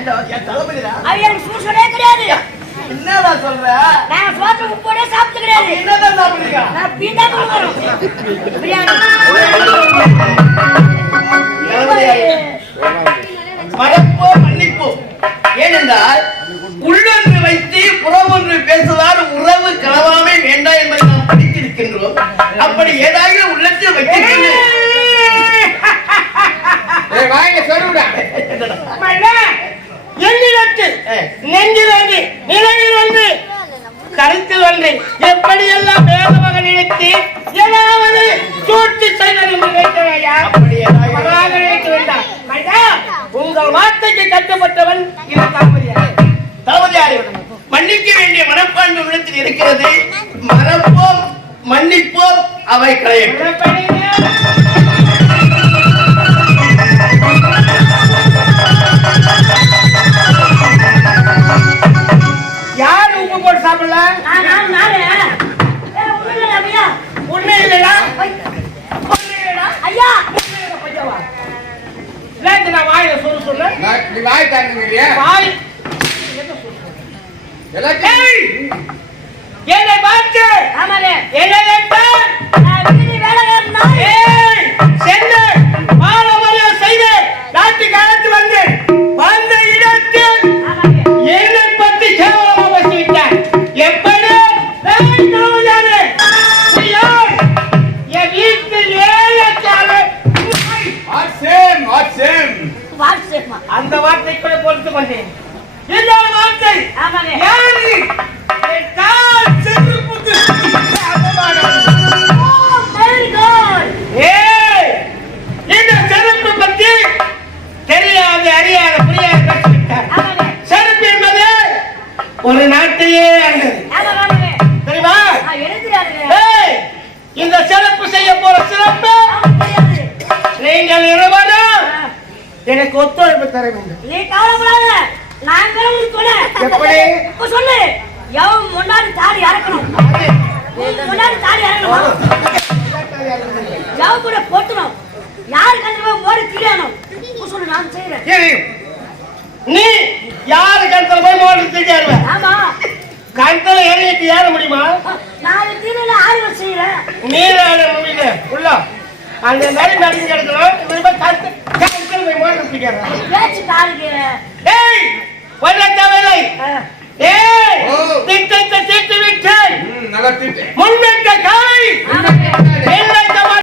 எனக்கு சூசனே கிடையாது. என்னடா சொல்ற? நான் சோத்து உப்போடே சாப்பிட்டு கிடையாது என்னதான் சாப்பிடுறீங்க? நான் பீண்டா வரும் பிரியாணி. நெஞ்சில் ஒன்று நிலையில் ஒன்று கருத்தில் ஒன்று எப்படி எல்லாம் வேத மகனிடத்து ஏதாவது சூழ்ச்சி செய்வது நினைக்க வேண்டாம் மகா, உங்கள் வார்த்தைக்கு கட்டுப்பட்டவன் இந்த தாமதியார் தளபதியாரே மன்னிக்க வேண்டிய மனப்பான்மை உள்ளத்தில் இருக்கிறது. மறப்போம் மன்னிப்போம் அவை களையட்டும் நீ வாய் திறந்தீங்க இல்லையா? வாய் எல்லாத்தையும் ஏய்! என்னை பார்த்து அந்த வார்த்தை கூட பொறுத்து கொண்டேன். இன்னொரு வார்த்தை யாரு? கால் செருப்புக்கு இந்த செருப்பு பத்தி தெரியாத அறியாத புரியாத செருப்பு என்பது ஒரு நாட்டையே எனக்கு ஒத்துழைப்பு தர வேண்டும். நீ கவலைப்படாத. நான் தான் உனக்கு எப்படி? இப்ப சொல்லு. எவன் முன்னாடி தாடி இறக்கணும் முன்னாடி தாடி இறக்கணும் எவன் கூட பொட்டணும்? யாரு கண்டிப்பா மோடி திரியணும்? இப்ப சொல்லு நான் செய்யறேன். நீ யாரு கணத்துல போய் மோடி தூக்கிடுவ ஆமா. கணத்துல இறங்கிட்டு ஏற முடியுமா? நாலு தீனில ஆய்வு செய்யறேன் நீராட முடியல உள்ள. அந்த மாதிரி நடந்து கிடக்கணும் இப்படி பேச்சு காலுக்கு ஏய் வல்ல தேவையில்லை. ஏய்